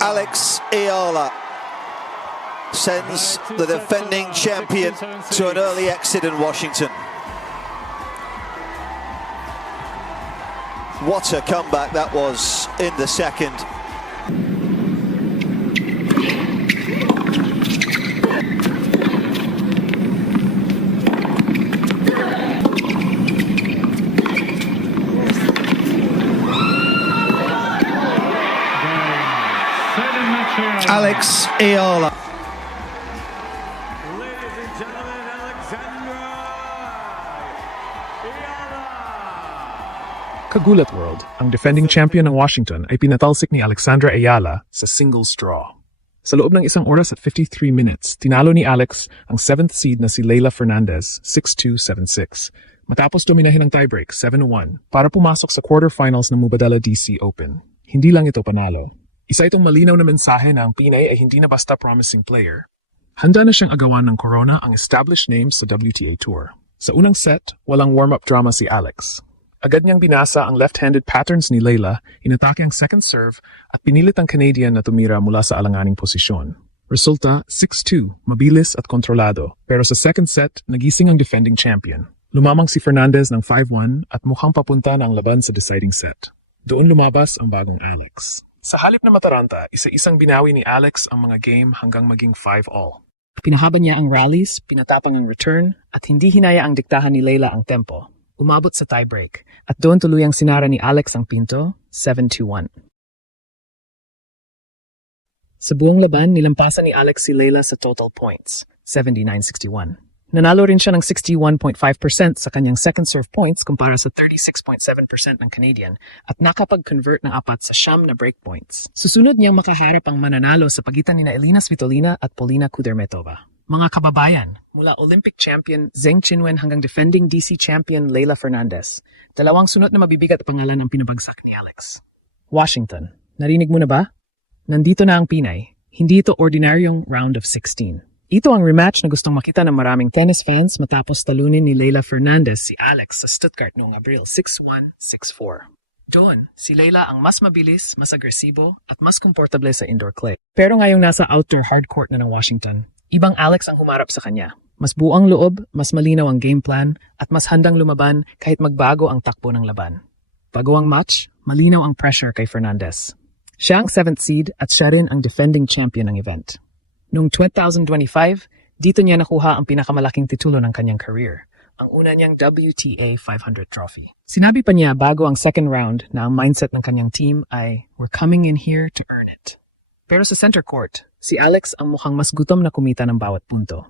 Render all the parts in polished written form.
Alex Ayala sends the defending champion to an early exit in Washington. What a comeback that was in the second. Alex Ayala. Ladies and gentlemen, Alexandra Ayala. Kagulat World, ang defending champion ng Washington ay pinatalsik ni Alexandra Ayala sa single straw. Sa loob ng 1 oras at 53 minutes, tinalo ni Alex ang 7th seed na si Leylah Fernandez 6-2, 7-6. Matapos dominahin ng tiebreak 7-1 para pumasok sa quarterfinals ng Mubadala DC Open. Hindi lang ito panalo. Isa itong malinaw na mensahe na ang Pinay ay hindi na basta promising player. Handa na siyang agawan ng corona ang established names sa WTA Tour. Sa unang set, walang warm-up drama si Alex. Agad niyang binasa ang left-handed patterns ni Leylah, inatake ang second serve at pinilit ang Canadian na tumira mula sa alanganing posisyon. Resulta, 6-2, mabilis at kontrolado. Pero sa second set, nagising ang defending champion. Lumamang si Fernandez ng 5-1 at mukhang papunta na ang laban sa deciding set. Doon lumabas ang bagong Alex. Sa halip na mataranta, isa-isang binawi ni Alex ang mga game hanggang maging 5-all. Pinahaba niya ang rallies, pinatapang ang return, at hindi hinaya ang diktahan ni Leylah ang tempo. Umabot sa tiebreak, at doon tuluyang sinara ni Alex ang pinto, 7-1. Sa buong laban, nilampasan ni Alex si Leylah sa total points, 79-61. Nanalo rin siya ng 61.5% sa kanyang second serve points kumpara sa 36.7% ng Canadian at nakapag-convert ng 4 sa 9 na break points. Susunod niyang makaharap ang mananalo sa pagitan ni Elina Svitolina at Polina Kudermetova. Mga kababayan, mula Olympic champion Zheng Qinwen hanggang defending DC champion Leylah Fernandez, dalawang sunod na mabibigat pangalan ang pinabagsak ni Alex. Washington, narinig mo na ba? Nandito na ang Pinay. Hindi ito ordinaryong round of 16. Ito ang rematch na gustong makita ng maraming tennis fans matapos talunin ni Leylah Fernandez si Alex sa Stuttgart noong Abril 6-1, 6-4. Doon, si Leylah ang mas mabilis, mas agresibo, at mas komportable sa indoor clay. Pero ngayong nasa outdoor hardcourt na ng Washington, ibang Alex ang humarap sa kanya. Mas buang loob, mas malinaw ang game plan, at mas handang lumaban kahit magbago ang takbo ng laban. Bago ang match, malinaw ang pressure kay Fernandez. Siya ang 7th seed at siya rin ang defending champion ng event. Noong 2025, dito niya nakuha ang pinakamalaking titulo ng kanyang career, ang una niyang WTA 500 trophy. Sinabi pa niya bago ang second round na ang mindset ng kanyang team ay, "We're coming in here to earn it." Pero sa center court, si Alex ang mukhang mas gutom na kumita ng bawat punto.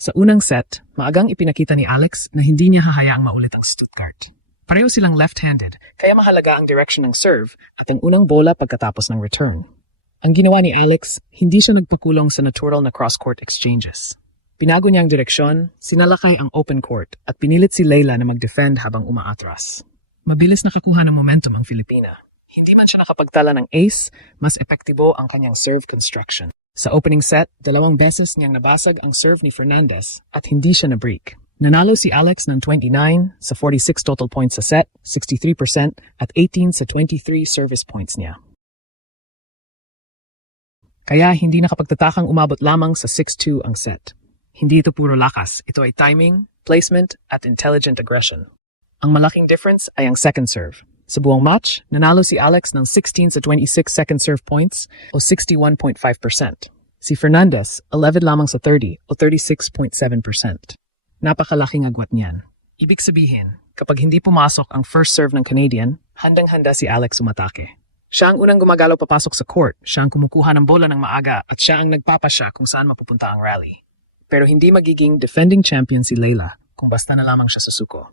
Sa unang set, maagang ipinakita ni Alex na hindi niya hahayaang maulit ang Stuttgart. Pareho silang left-handed, kaya mahalaga ang direction ng serve at ang unang bola pagkatapos ng return. Ang ginawa ni Alex, hindi siya nagpakulong sa natural na cross-court exchanges. Pinago niya ang direksyon, sinalakay ang open court, at pinilit si Leylah na mag-defend habang umaatras. Mabilis nakakuha ng momentum ang Filipina. Hindi man siya nakapagtala ng ace, mas epektibo ang kanyang serve construction. Sa opening set, 2 beses niyang nabasag ang serve ni Fernandez at hindi siya na-break. Nanalo si Alex ng 29 sa 46 total points sa set, 63% at 18 sa 23 service points niya. Kaya hindi nakapagtatakang umabot lamang sa 6-2 ang set. Hindi ito puro lakas, ito ay timing, placement, at intelligent aggression. Ang malaking difference ay ang second serve. Sa buong match, nanalo si Alex ng 16 sa 26 second serve points o 61.5%. Si Fernandez, 11 lamang sa 30 o 36.7%. Napakalaking agwat niyan. Ibig sabihin, kapag hindi pumasok ang first serve ng Canadian, handang-handa si Alex umatake. Siya ang unang gumagalaw papasok sa court, siya ang kumukuha ng bola ng maaga at siya ang nagpapasya kung saan mapupunta ang rally. Pero hindi magiging defending champion si Leylah kung basta na lamang siya sa suko.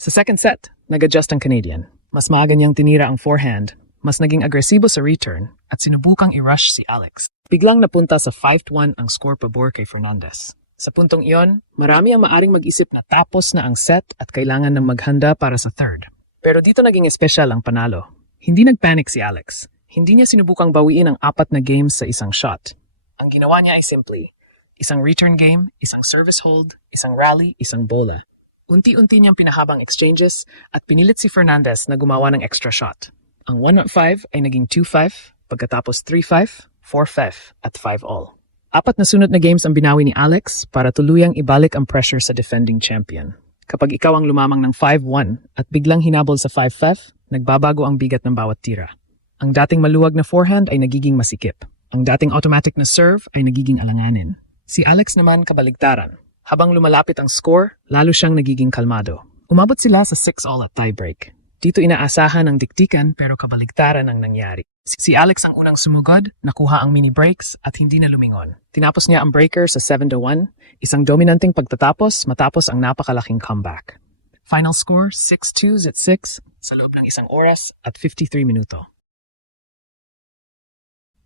Sa second set, nag-adjust ang Canadian. Mas maaga niyang tinira ang forehand, mas naging agresibo sa return at sinubukang i-rush si Alex. Biglang napunta sa 5-1 ang score pabor kay Fernandez. Sa puntong iyon, marami ang maaring mag-isip na tapos na ang set at kailangan ng maghanda para sa third. Pero dito naging espesyal ang panalo. Hindi nagpanic si Alex. Hindi niya sinubukang bawiin ang 4 na games sa isang shot. Ang ginawa niya ay simply, isang return game, isang service hold, isang rally, isang bola. Unti-unti niyang pinahabang exchanges at pinilit si Fernandez na gumawa ng extra shot. Ang 1-5 ay naging 2-5, pagkatapos 3-5, 4-5 at 5-all. 4 na sunod na games ang binawi ni Alex para tuluyang ibalik ang pressure sa defending champion. Kapag ikaw ang lumamang ng 5-1 at biglang hinabol sa 5-5, nagbabago ang bigat ng bawat tira. Ang dating maluwag na forehand ay nagiging masikip. Ang dating automatic na serve ay nagiging alanganin. Si Alex naman kabaligtaran. Habang lumalapit ang score, lalo siyang nagiging kalmado. Umabot sila sa 6-all at tiebreak. Dito inaasahan ang diktikan pero kabaligtaran ang nangyari. Si Alex ang unang sumugod, nakuha ang mini breaks at hindi na lumingon. Tinapos niya ang breaker sa 7-1, isang dominanting pagtatapos matapos ang napakalaking comeback. Final score 6-2 at 6 sa loob ng 1 oras at 53 minuto.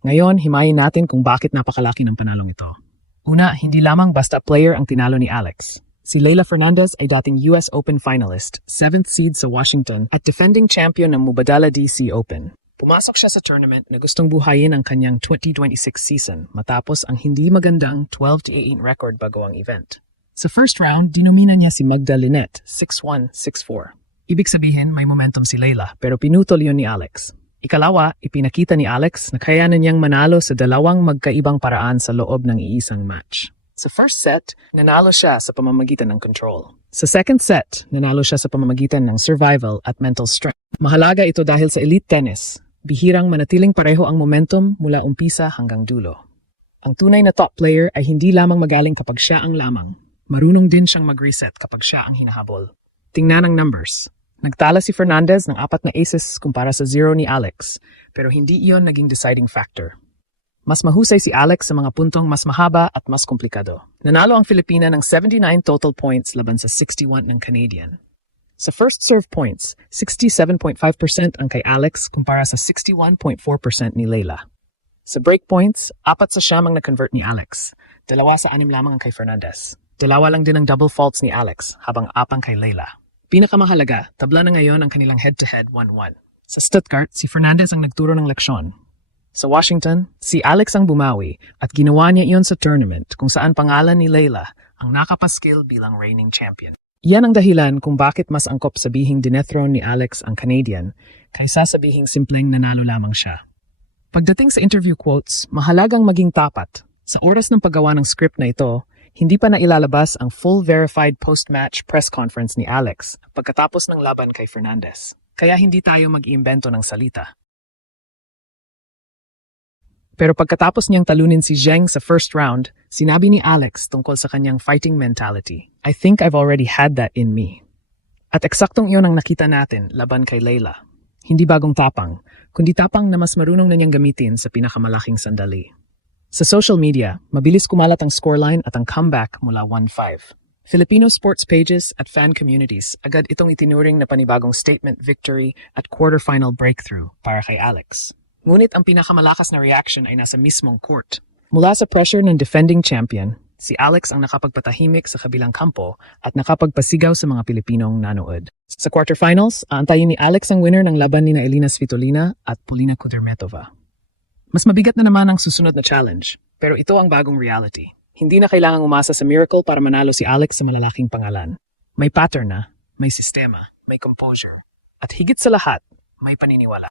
Ngayon, himayin natin kung bakit napakalaki ng panalong ito. Una, hindi lamang basta player ang tinalo ni Alex. Si Leylah Fernandez ay dating US Open finalist, 7th seed sa Washington at defending champion ng Mubadala DC Open. Pumasok siya sa tournament na gustong buhayin ang kanyang 2026 season matapos ang hindi magandang 12-18 record bago ang event. Sa first round, dinomina niya si Magda Linette, 6-1, 6-4. Ibig sabihin may momentum si Leylah pero pinutol yon ni Alex. Ikalawa, ipinakita ni Alex na kayanan niyang manalo sa dalawang magkaibang paraan sa loob ng iisang match. Sa first set, nanalo siya sa pamamagitan ng control. Sa second set, nanalo siya sa pamamagitan ng survival at mental strength. Mahalaga ito dahil sa elite tennis, bihirang manatiling pareho ang momentum mula umpisa hanggang dulo. Ang tunay na top player ay hindi lamang magaling kapag siya ang lamang. Marunong din siyang mag-reset kapag siya ang hinahabol. Tingnan ang numbers. Nagtala si Fernandez ng 4 na aces kumpara sa 0 ni Alex, pero hindi iyon naging deciding factor. Mas mahusay si Alex sa mga puntong mas mahaba at mas komplikado. Nanalo ang Filipina ng 79 total points laban sa 61 ng Canadian. Sa first serve points, 67.5% ang kay Alex kumpara sa 61.4% ni Leylah. Sa break points, 4 sa 9 ang na-convert ni Alex. 2 sa 6 lamang ang kay Fernandez. 2 lang din ang double faults ni Alex habang 4 kay Leylah. Pinakamahalaga, tabla na ngayon ang kanilang head-to-head 1-1. Sa Stuttgart, si Fernandez ang nagturo ng leksyon. Sa Washington, si Alex ang bumawi at ginawa niya iyon sa tournament kung saan pangalan ni Leylah ang nakapaskil bilang reigning champion. Iyan ang dahilan kung bakit mas angkop sabihing dinethrone ni Alex ang Canadian kaysa sabihing simpleng nanalo lamang siya. Pagdating sa interview quotes, mahalagang maging tapat. Sa oras ng paggawa ng script na ito, hindi pa nailalabas ang full verified post-match press conference ni Alex pagkatapos ng laban kay Fernandez. Kaya hindi tayo mag-iimbento ng salita. Pero pagkatapos niyang talunin si Zheng sa first round, sinabi ni Alex tungkol sa kanyang fighting mentality. I think I've already had that in me. At eksaktong iyon ang nakita natin laban kay Leylah. Hindi bagong tapang, kundi tapang na mas marunong na niyang gamitin sa pinakamalaking sandali. Sa social media, mabilis kumalat ang scoreline at ang comeback mula 1-5. Filipino sports pages at fan communities agad itong itinuring na panibagong statement victory at quarterfinal breakthrough para kay Alex. Ngunit ang pinakamalakas na reaction ay nasa mismong court. Mula sa pressure ng defending champion, si Alex ang nakapagpatahimik sa kabilang kampo at nakapagpasigaw sa mga Pilipinong nanood. Sa quarterfinals, aantayin ni Alex ang winner ng laban ni Elina Svitolina at Polina Kudermetova. Mas mabigat na naman ang susunod na challenge, pero ito ang bagong reality. Hindi na kailangang umasa sa miracle para manalo si Alex sa malalaking pangalan. May pattern na, may sistema, may composure, at higit sa lahat, may paniniwala.